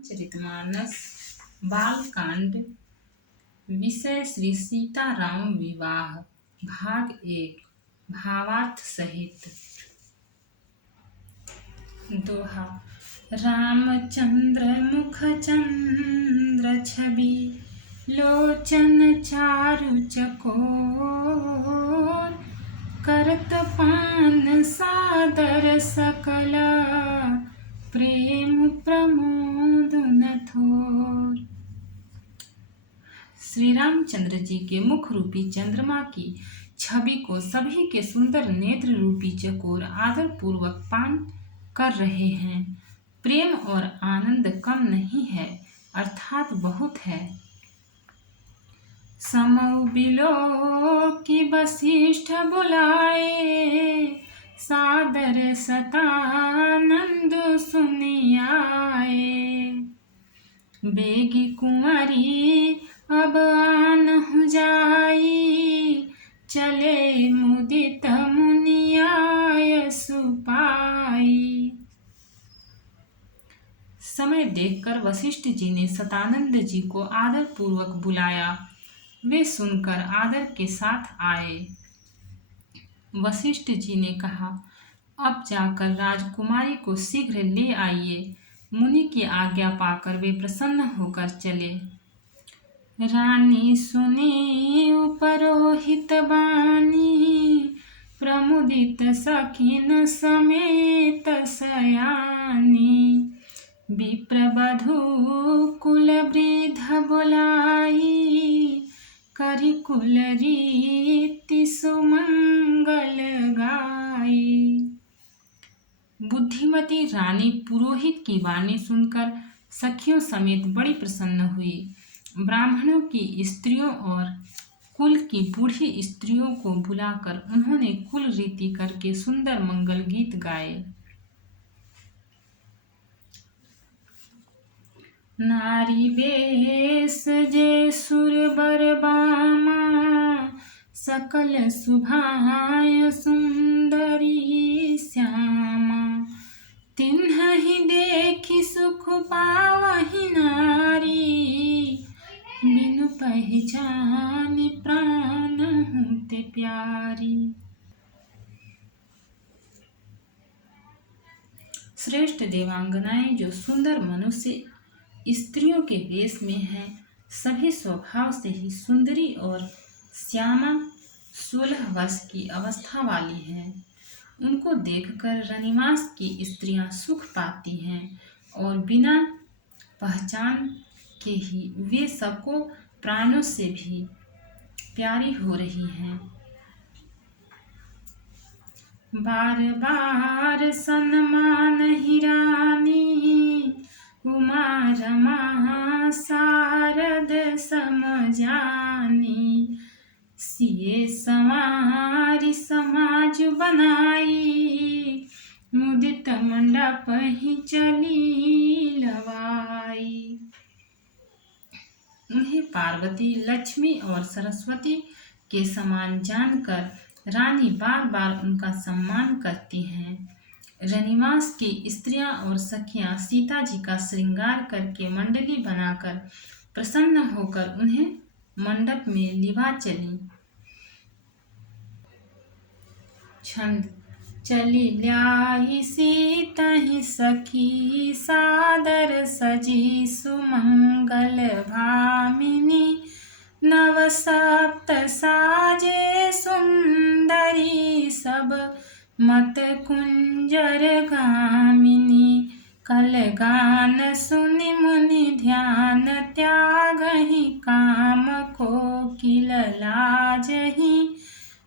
रामचरितमानस बालकांड। विषय श्री सीताराम विवाह भाग 1 भावार्थ सहित। दोहा। रामचंद्र मुख चंद्र छवि लोचन चारु चकोर करत पान सादर सकल प्रेम प्रमोद न थोर। श्री रामचंद्र जी के मुख रूपी चंद्रमा की छवि को सभी के सुंदर नेत्र रूपी चकोर आदर पूर्वक पान कर रहे हैं। प्रेम और आनंद कम नहीं है, अर्थात बहुत है। समौ बिलो की वशिष्ठ बुलाए सादर सतानंद सुनियाए। बेगी कुंवरी अब आन हो जाई चले मुदित मुनियाय सुपाई। समय देखकर वशिष्ठ जी ने सतानंद जी को आदर पूर्वक बुलाया। वे सुनकर आदर के साथ आए। वशिष्ठ जी ने कहा, अब जाकर राजकुमारी को शीघ्र ले आइए। मुनि की आज्ञा पाकर वे प्रसन्न होकर चले। रानी सुनी उपरोहित बानी प्रमुदित सखिन समेत सयानी। विप्रवधू कुल वृद्ध बुलाई करि कुल रीति सुमंगल गाई। बुद्धिमती रानी पुरोहित की वाणी सुनकर सखियों समेत बड़ी प्रसन्न हुई। ब्राह्मणों की स्त्रियों और कुल की बूढ़ी स्त्रियों को बुलाकर उन्होंने कुल रीति करके सुंदर मंगल गीत गाए। नारी वेश जे सुर बर बामा सकल सुभाय सुंदरी श्यामा। तिन्हि देखी सुख पावहि नारी बिनु पहचान प्राण होते प्यारी। श्रेष्ठ देवांगनाएं जो सुंदर मनुष्य स्त्रियों के वेश में हैं, सभी स्वभाव से ही सुंदरी और श्यामा 16 वर्ष की अवस्था वाली हैं। उनको देखकर रनिवास की स्त्रियां सुख पाती हैं और बिना पहचान के ही वे सबको प्राणों से भी प्यारी हो रही हैं। बार बार सन्मान ही रानी उमा रमा शारद समझानी। सिए संवारी समाज बनाई मुदित मंडप ही चली लवाई। उन्हें पार्वती, लक्ष्मी और सरस्वती के समान जानकर रानी बार बार उनका सम्मान करती हैं। रनिवास की स्त्रियां और सखियां सीता जी का श्रृंगार करके मंडली बनाकर प्रसन्न होकर उन्हें मंडप में लिवा चली। छंद। चली ल्याई सीतहि सखी सादर सजी सुमंगल भामिनी। नव सप्त साजे सुंदरी सब मत कुंजर गामिनी। कल गान सुनि मुनि ध्यान त्यागहि काम को किल लाजहि।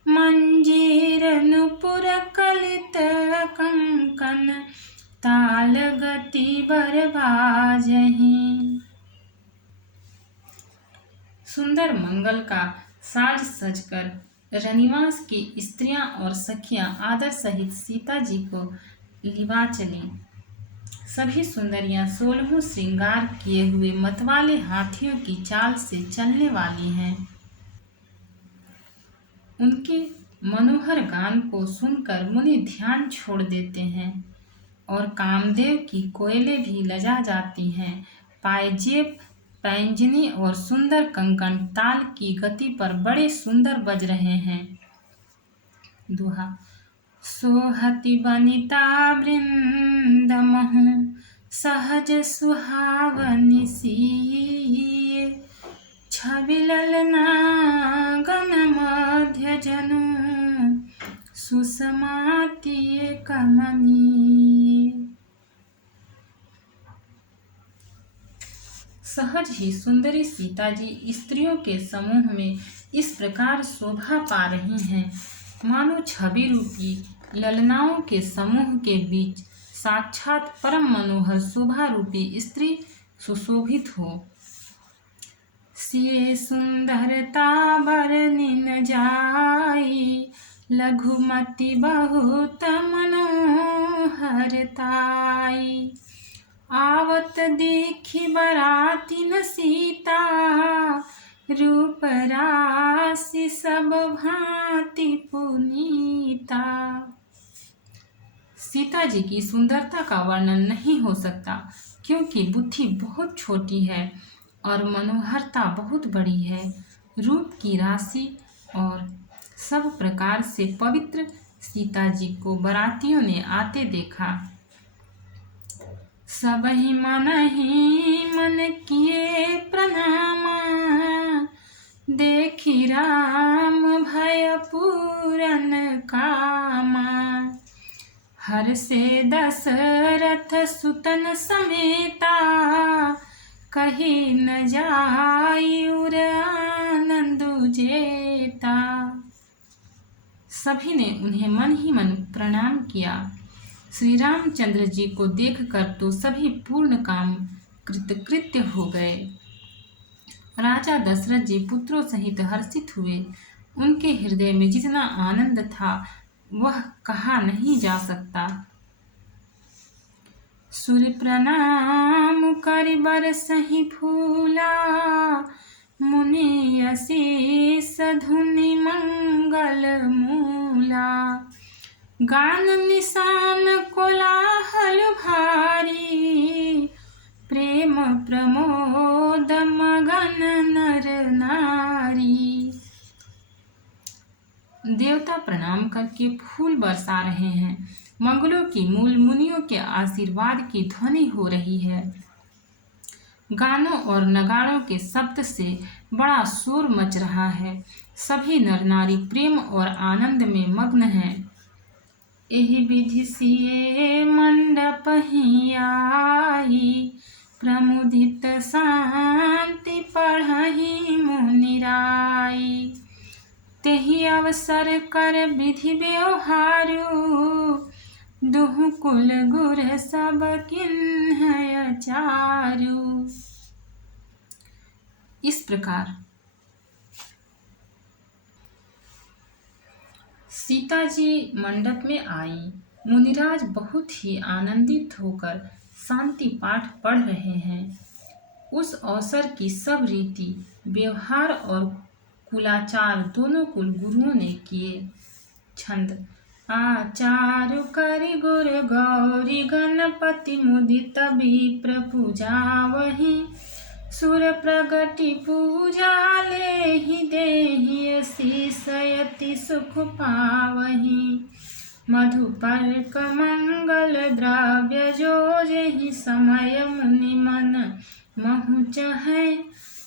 मंजीर नुपुर कलित कंकन ताल गति बर बाजहि। सुंदर मंगल का साज सजकर रनिवास की स्त्रियां और सखियां आदर सहित सीता जी को लिवा चली। सभी सुंदरियां 16 श्रृंगार किए हुए मतवाले हाथियों की चाल से चलने वाली हैं। उनके मनोहर गान को सुनकर मुनि ध्यान छोड़ देते हैं और कामदेव की कोयलें भी लजा जाती हैं। पायजेब, पैंजनी और सुंदर कंकण ताल की गति पर बड़े सुंदर बज रहे हैं। दोहा। सोहति बनिता वृंदमहु सहज सुहावनि सिय, छवि ललना गण मध्य जनु सुषमाति कमनीय। सहज ही सुंदरी सीता जी स्त्रियों के समूह में इस प्रकार शोभा पा रही हैं, मानो छवि रूपी ललनाओं के समूह के बीच साक्षात परम मनोहर शोभा रूपी स्त्री सुशोभित हो। सिए सुंदरता बरनिन जाई, लघुमति बहुत मनोहरताई। आवत देखी बरातिन सीता, रूप राशि सब भांति पुनीता। सीता जी की सुंदरता का वर्णन नहीं हो सकता, क्योंकि बुद्धि बहुत छोटी है और मनोहरता बहुत बड़ी है। रूप की राशि और सब प्रकार से पवित्र सीता जी को बरातियों ने आते देखा। सबहि मन ही मन किए प्रणामा, देखी राम भय पूरन कामा। हर से दशरथ सुतन समेता, कही न जाई उर आनंदु जेता। सभी ने उन्हें मन ही मन प्रणाम किया। श्री रामचंद्र जी को देखकर तो सभी पूर्ण काम कृतकृत्य हो गए। राजा दशरथ जी पुत्रों सहित हर्षित हुए। उनके हृदय में जितना आनंद था वह कहा नहीं जा सकता। सूर्य प्रणाम करि बरसहि फूला, मुनि असीस धुनि मंगल मूला। गान निशान कोलाहल भारी, प्रेम प्रमोद मगन नर नारी। देवता प्रणाम करके फूल बरसा रहे हैं। मंगलों की मूल मुनियों के आशीर्वाद की ध्वनि हो रही है। गानों और नगाड़ों के शब्द से बड़ा शोर मच रहा है। सभी नर नारी प्रेम और आनंद में मग्न हैं। एहि विधि सिए मंडप ही आई, प्रमुदित शांति पढ़हि मुनिराई। तेहि अवसर कर विधि व्यवहारु, दुहु कुल गुर सब किन्है चारु। इस प्रकार सीता जी मंडप में आई। मुनिराज बहुत ही आनंदित होकर शांति पाठ पढ़ रहे हैं। उस अवसर की सब रीति व्यवहार और कुलाचार दोनों कुल गुरुओं ने किए। छंद। आचारु करि गुर गौरी, गणपति मुदित विप्र पूजावहि। सुर प्रगति पूजा लेहि, देहि शीस यति सुख पावहि। मधुपर्क मंगल द्रव्य जो, जेहि समय मुनि मन महु चहै।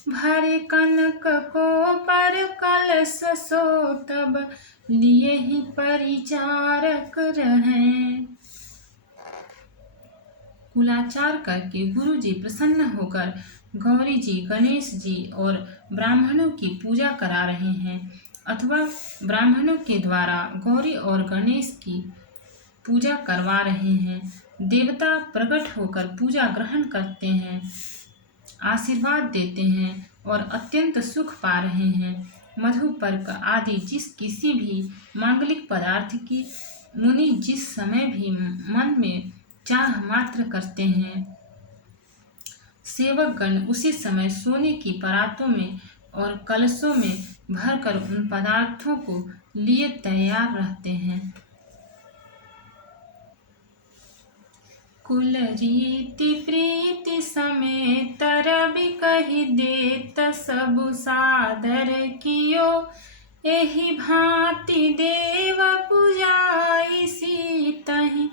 भरे कनक को पर कलश सो, तब लिए ही परिचारक रहें। कुलाचार करके गुरु जी प्रसन्न होकर गौरी जी, गणेश जी और ब्राह्मणों की पूजा करा रहे हैं, अथवा ब्राह्मणों के द्वारा गौरी और गणेश की पूजा करवा रहे हैं। देवता प्रकट होकर पूजा ग्रहण करते हैं, आशीर्वाद देते हैं और अत्यंत सुख पा रहे हैं। मधुपर्क आदि जिस किसी भी मांगलिक पदार्थ की मुनि जिस समय भी मन में चाह मात्र करते हैं, सेवकगण उसी समय सोने की परातों में और कलशों में भरकर उन पदार्थों को लिए तैयार रहते हैं। कुल रीति प्रीति समेत कही देत सब सादर कियो, एहि भांति देव पूजाई सीतहि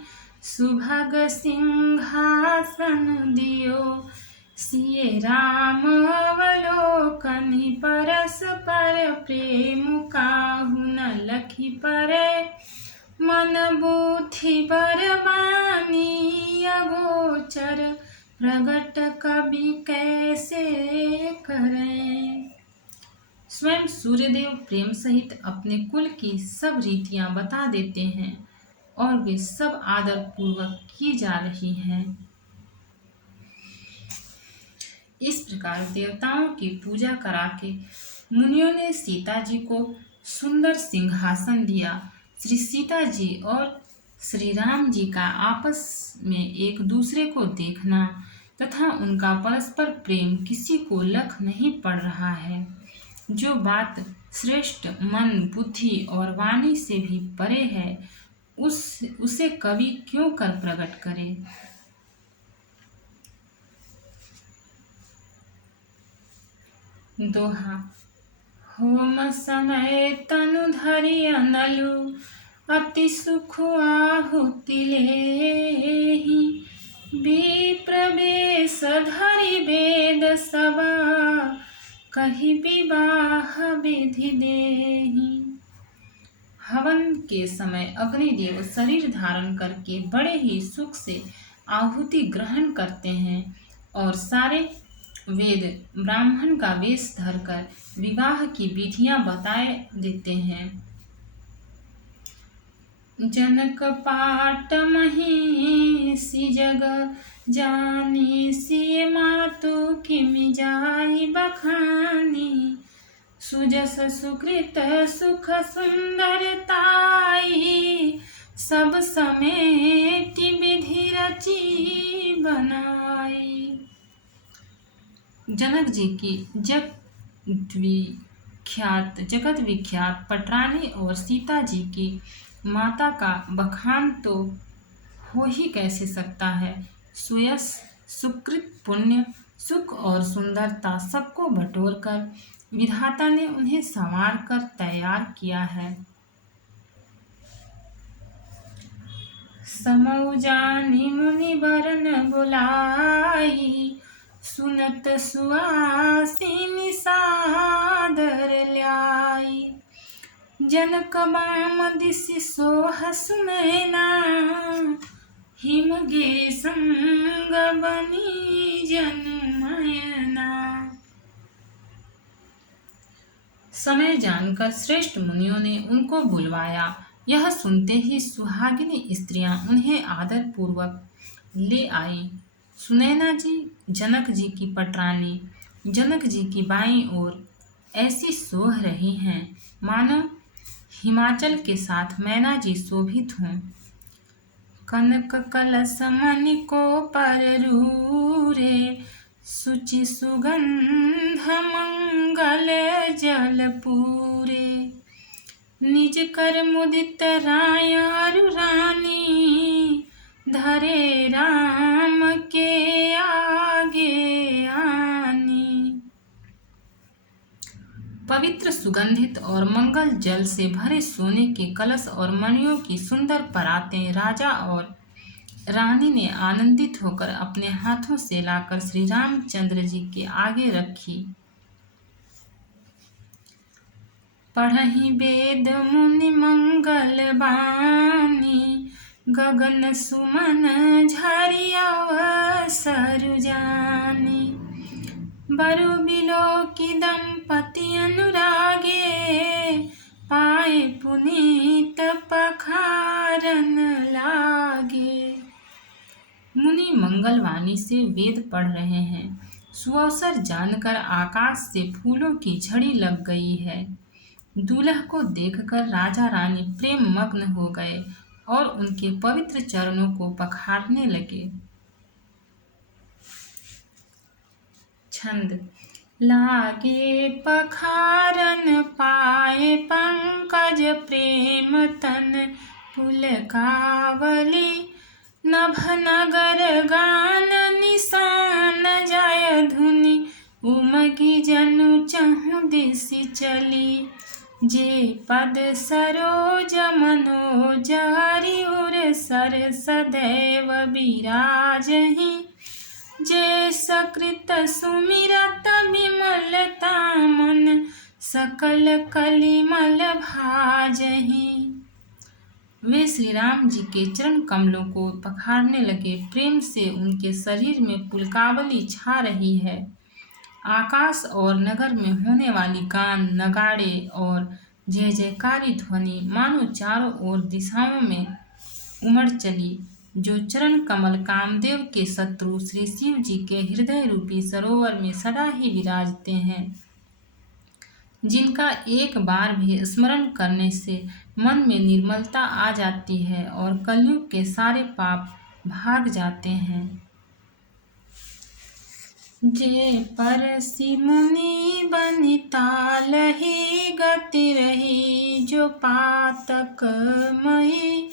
सुभग सिंहासन दियो। सिए राम अवलोकनि परस्पर प्रेम काहू न लखि परै, मन बुद्धि बरबानी अगोचर, प्रगट कवि कैसे करें। स्वयं सूर्यदेव प्रेम सहित अपने कुल की सब रीतियां बता देते हैं और वे सब आदर पूर्वक की जा रही हैं। इस प्रकार देवताओं की पूजा करा के मुनियों ने सीता जी को सुंदर सिंहासन दिया। श्री सीता जी और श्री राम जी का आपस में एक दूसरे को देखना तथा उनका परस्पर प्रेम किसी को लख नहीं पड़ रहा है। जो बात श्रेष्ठ मन बुद्धि और वाणी से भी परे है, उसे कवि क्यों कर प्रकट करे। दोहा। होम समय तनु धरि अनलु, अति सुख आहुति लेहि, विप्र वेश धरि वेद सबा, कहि विवाह विधि देहि। हवन के समय अग्निदेव शरीर धारण करके बड़े ही सुख से आहुति ग्रहण करते हैं और सारे वेद ब्राह्मण का वेश धरकर विवाह की विधियां बताए देते हैं। जनक पाट महिषी जग जानी, सिय मातु किमि जाई बखानी, सुजस सुकृत सुख सुंदरताई, सब समेटि विधि रची बनाई। जनक जी की जगत विख्यात पटरानी और सीता जी की माता का बखान तो हो ही कैसे सकता है। सुयश सुकृत पुण्य सुख और सुंदरता सबको बटोरकर विधाता ने उन्हें संवार कर तैयार किया है। समौ जानी मुनि बरन बुलाई, सुनत सुआसिनी सादर ल्याई। जनक बाम दिसि सोह सुनैना, हिम गे संग बनी जनुमयना। समय जानकर श्रेष्ठ मुनियों ने उनको बुलवाया। यह सुनते ही सुहागिनी स्त्रियां उन्हें आदर पूर्वक ले आई। सुनैना जी जनक जी की पटरानी, जनक जी की बाईं ओर ऐसी सोह रही हैं मानो हिमाचल के साथ मैना जी शोभित हों। कनक कलश मणि को पररूरे, सुचि सुगंध मंगल जल पूरे। निज कर मुदित राय अरु रानी, धरे राम के आगे आनी। पवित्र सुगंधित और मंगल जल से भरे सोने के कलश और मणियों की सुंदर परातें राजा और रानी ने आनंदित होकर अपने हाथों से लाकर श्री रामचंद्र जी के आगे रखी। पढ़हि वेद मुनि मंगल बानी, गगन सुमन झरि अवसर जानी। बरु बिलोकी दंपति अनुरागे, पाए पुनीत पखारन लागे। मुनि मंगलवाणी से वेद पढ़ रहे हैं। सुअवसर जानकर आकाश से फूलों की झड़ी लग गई है। दूल्हा को देखकर राजा रानी प्रेम मग्न हो गए और उनके पवित्र चरणों को पखारने लगे। छंद। लागे पखारन पाए पंकज प्रेम तन पुलकावली। नभ नगर गान निशान जय धुनि उमगी जनु चहु दिसि चली। जे पद सरोज मनोज हरि उर सर सदैव बिराजहि। जे सकृत सुमिरत विमलता मन सकल कलिमल भाजहि। वे श्री राम जी के चरण कमलों को पखारने लगे। प्रेम से उनके शरीर में पुलकावली छा रही है। आकाश और नगर में होने वाली गान, नगाड़े और जय जयकारी ध्वनि मानो चारों ओर दिशाओं में उमड़ चली। जो चरण कमल कामदेव के शत्रु श्री शिव जी के हृदय रूपी सरोवर में सदा ही विराजते हैं, जिनका एक बार भी स्मरण करने से मन में निर्मलता आ जाती है और कलयुग के सारे पाप भाग जाते हैं। जे परसि मुनि बनिता लही गति रही। जो पातक मही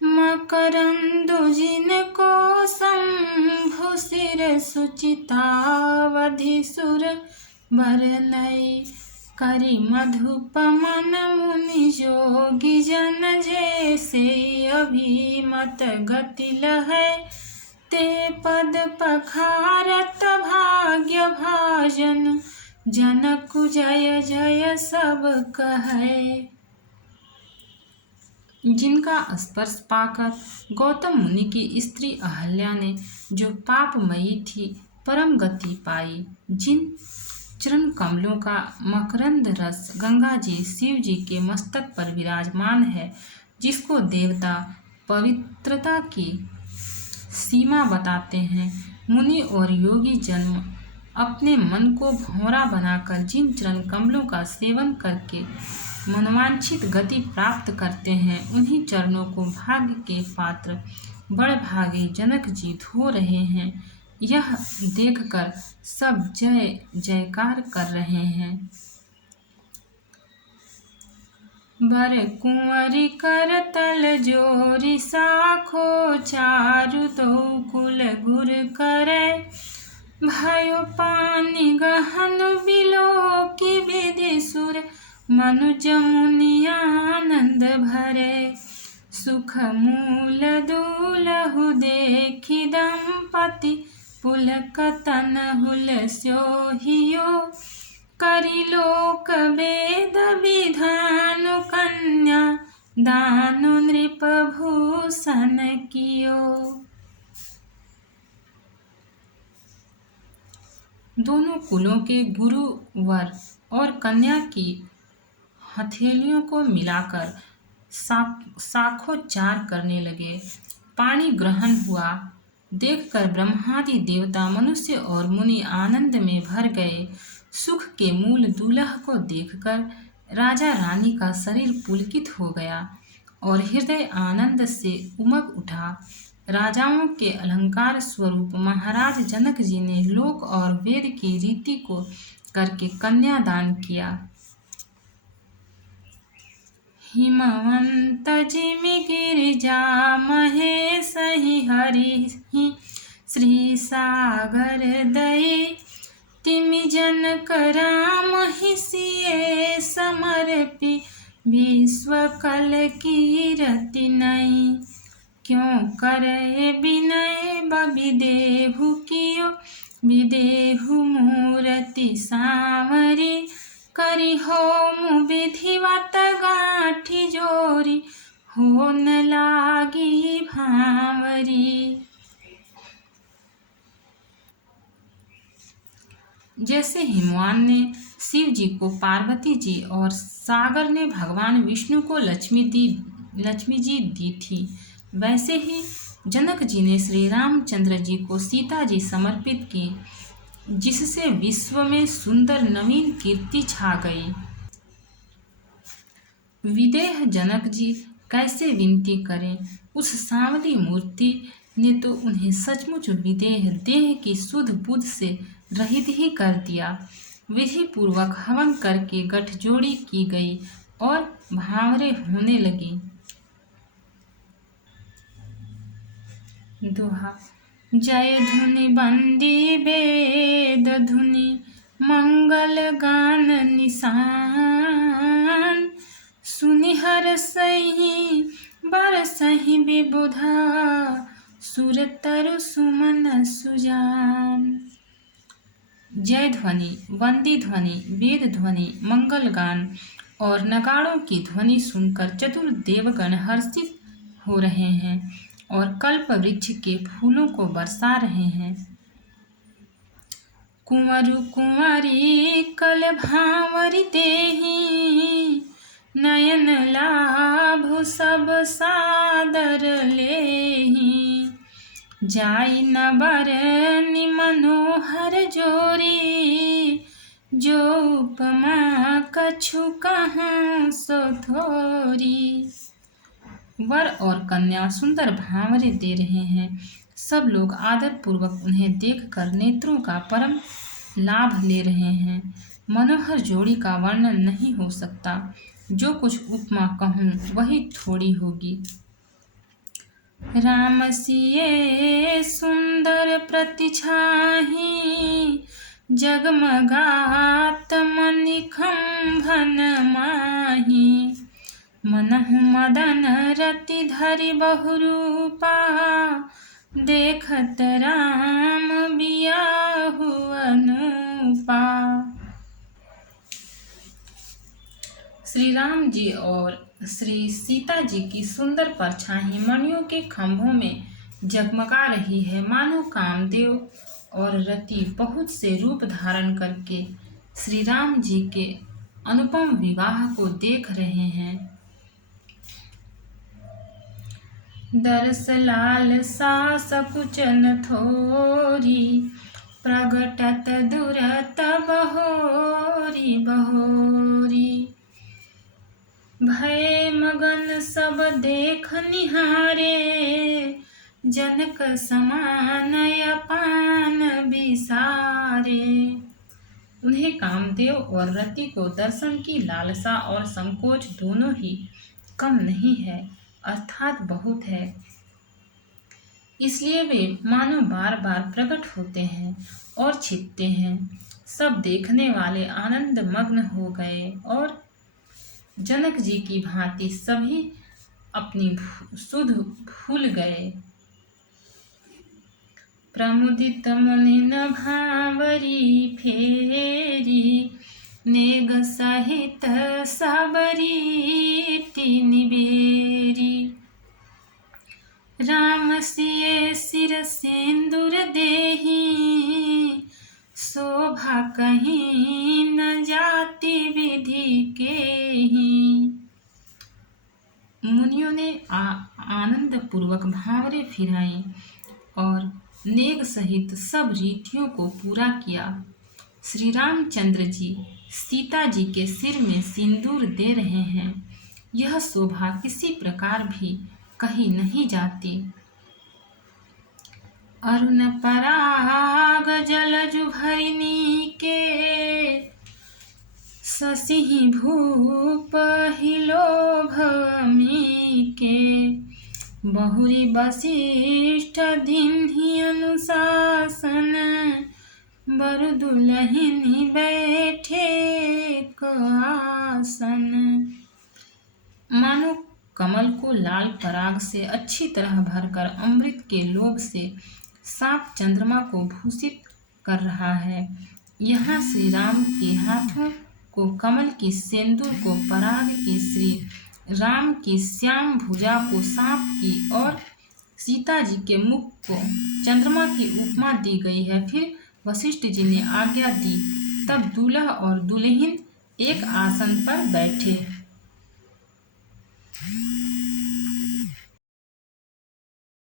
मकरंदु जिनको शंभु सिर सुचितावधि सुर बरनई। करि मधुपमन मुनि जोगी जन जैसे अभिमत गति लहै। ते पद पखारत भाग्य भाजन जनकु जय जय सब कहै। जिनका स्पर्श पाकर गौतम मुनि की स्त्री अहल्या ने, जो पापमयी थी, परम गति पाई। जिन चरण कमलों का मकरंद रस गंगा जी शिव जी के मस्तक पर विराजमान है, जिसको देवता पवित्रता की सीमा बताते हैं। मुनि और योगी जन्म अपने मन को भंवरा बनाकर जिन चरण कमलों का सेवन करके मनवांछित गति प्राप्त करते हैं, उन्हीं चरणों को भाग्य के पात्र बड़भागी जनक जी धो रहे हैं। यह देखकर सब जय जयकार कर रहे हैं। बर कुंवरी कर तल जोरी साखो चारु दो कुल गुर करे। भयो पानी गहन बिलो की विधि सुर मनुज मुनि आनंद भरे। सुख मूल दूलहु देखी दंपति पुलक तन हुलस्योहियो। करि लोक वेद विधानु कन्या दानु नृप भूषण कियो। दोनों कुलों के गुरु वर और कन्या की हथेलियों को मिलाकर साखोच्चार करने लगे। पानी ग्रहण हुआ। देखकर ब्रह्मादि देवता, मनुष्य और मुनि आनंद में भर गए। सुख के मूल दूल्हा को देखकर राजा रानी का शरीर पुलकित हो गया और हृदय आनंद से उमग उठा। राजाओं के अलंकार स्वरूप महाराज जनक जी ने लोक और वेद की रीति को करके कन्यादान किया। हिमवंत जिमि गिरिजा महेश ही हरि श्री सागर दई। तिमि जनक राम ही सिए समर्पि विश्व कल कीरति नई। क्यों करे विनय बबिदेहु कियो विदेहु मूरति सांवरी। करि होम विधिवत गांठी जोरी होन लागी भांवरी। जैसे हिमवान ने शिव जी को पार्वती जी और सागर ने भगवान विष्णु को लक्ष्मी जी दी थी, वैसे ही जनक जी ने श्री रामचंद्र जी को सीता जी समर्पित की, जिससे विश्व में सुंदर नवीन कीर्ति छा गई। विदेह जनक जी कैसे विनती करें। उस सांवली मूर्ति ने तो उन्हें सचमुच विदेह देह की सुध बुध से रहित ही कर दिया। विधि पूर्वक हवन करके गठजोड़ी की गई और भांवरे होने लगी। दोहा। जय धुनि बंदी वेद धुनि मंगल गान निशान, सुनि हरसहि बरसहि विबुधा, सुर तरु सुमन सुजान। जय ध्वनि, वंदी ध्वनि, वेद ध्वनि, मंगल गान और नगाड़ों की ध्वनि सुनकर चतुर देवगण हर्षित हो रहे हैं और कल्प वृक्ष के फूलों को बरसा रहे हैं। कुंवरु कुंवरी कल भांवरि देहि, नयन लाभु सब सादर लेहि, जाई न बरनि मनोहर जोरी, जो उपमा कछु कहूँ सो थोरी। वर और कन्या सुंदर भांवरे दे रहे हैं। सब लोग आदर पूर्वक उन्हें देखकर नेत्रों का परम लाभ ले रहे हैं। मनोहर जोड़ी का वर्णन नहीं हो सकता। जो कुछ उपमा कहूँ वही थोड़ी होगी। राम सिए सुंदर प्रतिछाहि, जगमगात मणिखंभन माहि, मनहु मदन रति धरि बहुरूपा, देखत राम बियाहु अनुपा। श्री राम जी और श्री सीता जी की सुंदर परछाई मणियों के खंभों में जगमगा रही है। मानो कामदेव और रति बहुत से रूप धारण करके श्री राम जी के अनुपम विवाह को देख रहे हैं। दरस लाल सा सकुचन थोरी, प्रगटत दुरत बहोरी बहोरी। भय मगन सब देख निहारे, जनक समान अपान बिसारे। उन्हें कामदेव और रति को दर्शन की लालसा और संकोच दोनों ही कम नहीं है, अर्थात बहुत है। इसलिए वे मानो बार बार प्रकट होते हैं और छिपते हैं। सब देखने वाले आनंद मग्न हो गए और जनक जी की भांति सभी अपनी सुध भूल गए। प्रमुदित मुनि न भांवरी फेरी, नेग सहित सबरी निबेरी। राम सिए सिर सिंदूर देहि, शोभा कहीं न जाति विधि केहि। मुनियों ने आनंद पूर्वक भांवरे फिराई और नेग सहित सब रीतियों को पूरा किया। श्री रामचंद्र जी सीता जी के सिर में सिंदूर दे रहे हैं। यह शोभा किसी प्रकार भी कही नहीं जाती। अरुण पराग जलजु भरिनी के, शशि भूप हिलोभ के। बहुरी वशिष्ठ दीन्हि अनुशासन, बर दुलहिनी बैठे आसन। मानो कमल को लाल पराग से अच्छी तरह भरकर अमृत के लोभ से सांप चंद्रमा को भूषित कर रहा है। यहाँ श्री राम के हाथों को कमल की सिंदूर को पराग की, श्री राम की श्याम भुजा को सांप की और सीता जी के मुख को चंद्रमा की उपमा दी गई है। फिर वशिष्ठ जी ने आज्ञा दी, तब दूल्हा और दुल्हन एक आसन पर बैठे।